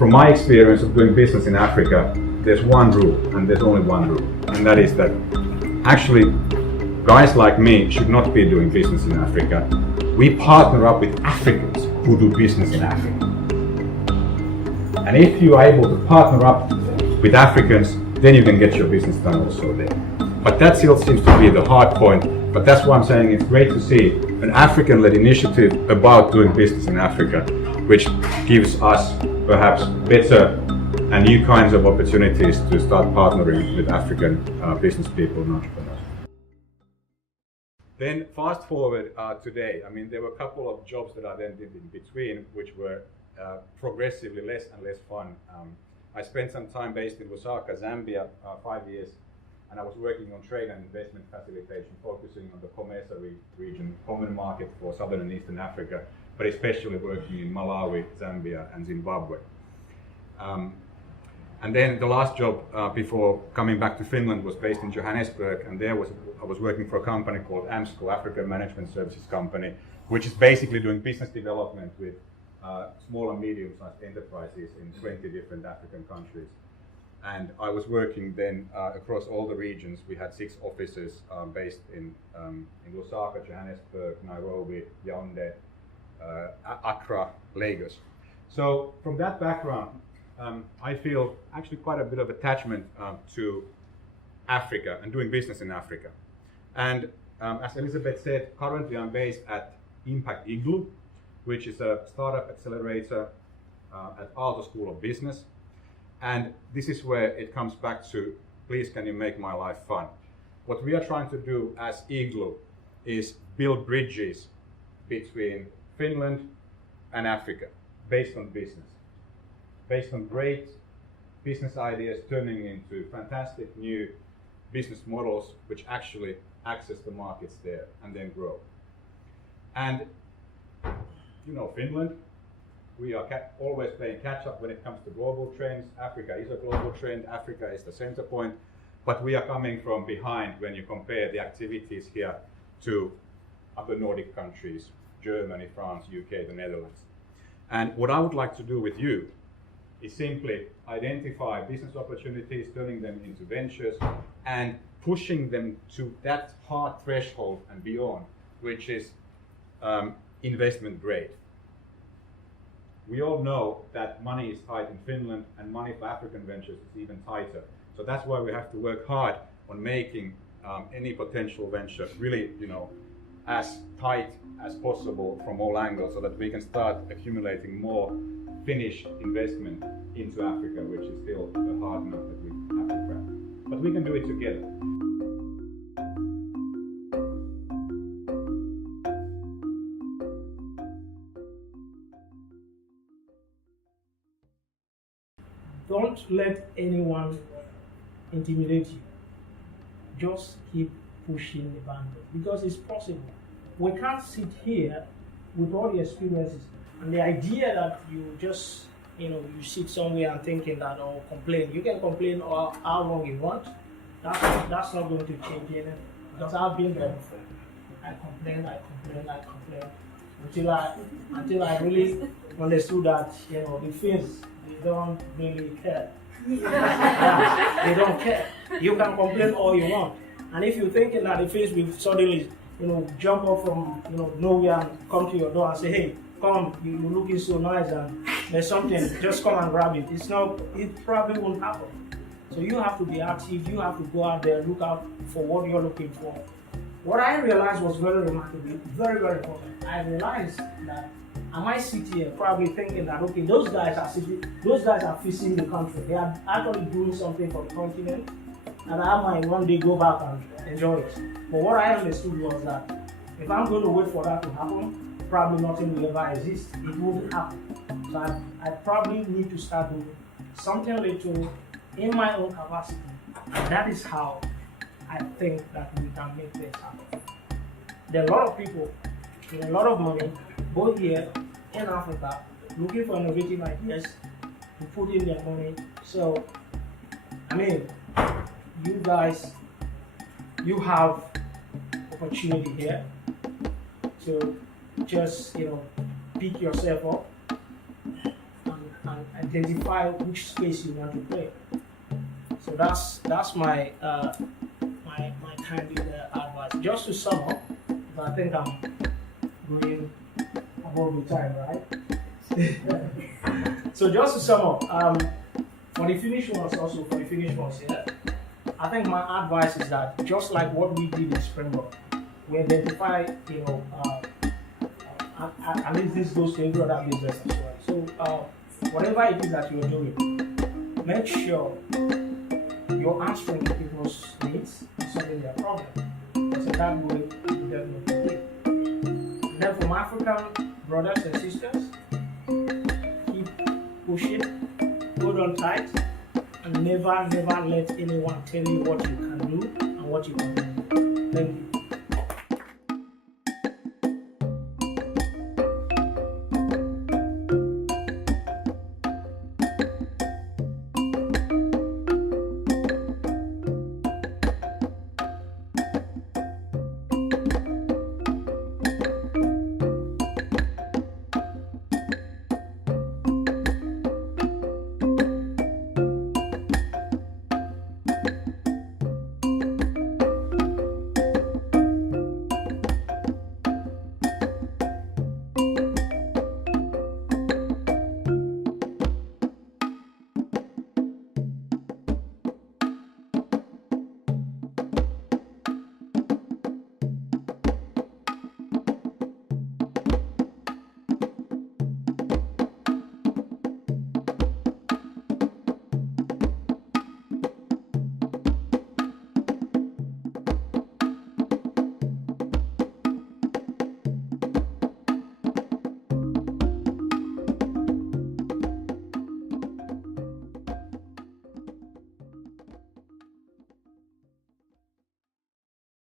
from my experience of doing business in Africa, there's one rule, and there's only one rule, and that is that actually guys like me should not be doing business in Africa. We partner up with Africans who do business in Africa. And if you are able to partner up with Africans, then you can get your business done also there. But that still seems to be the hard point. But that's why I'm saying it's great to see an African-led initiative about doing business in Africa, which gives us perhaps better and new kinds of opportunities to start partnering with African business people and entrepreneurs. Then fast forward today, I mean, there were a couple of jobs that I then did in between, which were progressively less and less fun. I spent some time based in Lusaka, Zambia, 5 years, and I was working on trade and investment facilitation, focusing on the COMESA region, common market for Southern and Eastern Africa, but especially working in Malawi, Zambia, and Zimbabwe. And then the last job before coming back to Finland was based in Johannesburg, and I was working for a company called AMSCO, African Management Services Company, which is basically doing business development with small and medium-sized enterprises in 20 different African countries. And I was working then across all the regions. We had 6 offices based in Lusaka, Johannesburg, Nairobi, Yaoundé, Accra, Lagos. So from that background, I feel actually quite a bit of attachment to Africa and doing business in Africa. And as Elizabeth said, currently I'm based at Impact Igloo, which is a startup accelerator at Aalto School of Business. And this is where it comes back to, please can you make my life fun? What we are trying to do as Igloo is build bridges between Finland and Africa based on business. Based on great business ideas turning into fantastic new business models which actually access the markets there and then grow. And you know, Finland, we are always playing catch up when it comes to global trends. Africa is a global trend, Africa is the center point, but we are coming from behind when you compare the activities here to other Nordic countries, Germany, France, UK, the Netherlands. And what I would like to do with you is simply identify business opportunities, turning them into ventures, and pushing them to that hard threshold and beyond, which is investment grade. We all know that money is tight in Finland, and money for African ventures is even tighter. So that's why we have to work hard on making any potential venture really, you know, as tight as possible from all angles, so that we can start accumulating more Finnish investment into Africa, which is still a hard nut that we have to crack. But we can do it together. Don't let anyone intimidate you. Just keep pushing the boundaries, because it's possible. We can't sit here with all the experiences and the idea that you just, you sit somewhere and thinking that, or complain. You can complain how long you want. That's not going to change anything, because I've been there before. I complain until I really understood that, the Finns, they don't really care. Yeah, they don't care. You can complain all you want. And if you're thinking that the Finns will suddenly, jump up from, nowhere and come to your door and say, hey, come, you're looking so nice and there's something, just come and grab it. It probably won't happen. So you have to be active, you have to go out there, look out for what you're looking for. What I realized was very remarkable, very, very important. I realized that I might sit here probably thinking that, okay, those guys are fixing the country. They are actually doing something for the continent, and I might one day go back and enjoy it. But what I understood was that if I'm going to wait for that to happen, probably nothing will ever exist. It won't happen. So I probably need to start doing something little in my own capacity. And that is how I think that we can make this happen. There are a lot of people with a lot of money, both here in Africa, looking for innovative ideas to put in their money. So, you guys, you have opportunity here to just, pick yourself up and identify which space you want to play. So that's my my kind of advice. Just to sum up, because I think I'm going above the time, right? So just to sum up, for the finished ones, yeah, I think my advice is that just like what we did in Springbok, we identify, at least this goes to every other business as well. So whatever it is that you're doing, make sure you're answering people's needs and solving their problem. Because in that way, you definitely win. And then from African brothers and sisters, keep pushing, hold on tight, and never let anyone tell you what you can do and what you can do. Thank you.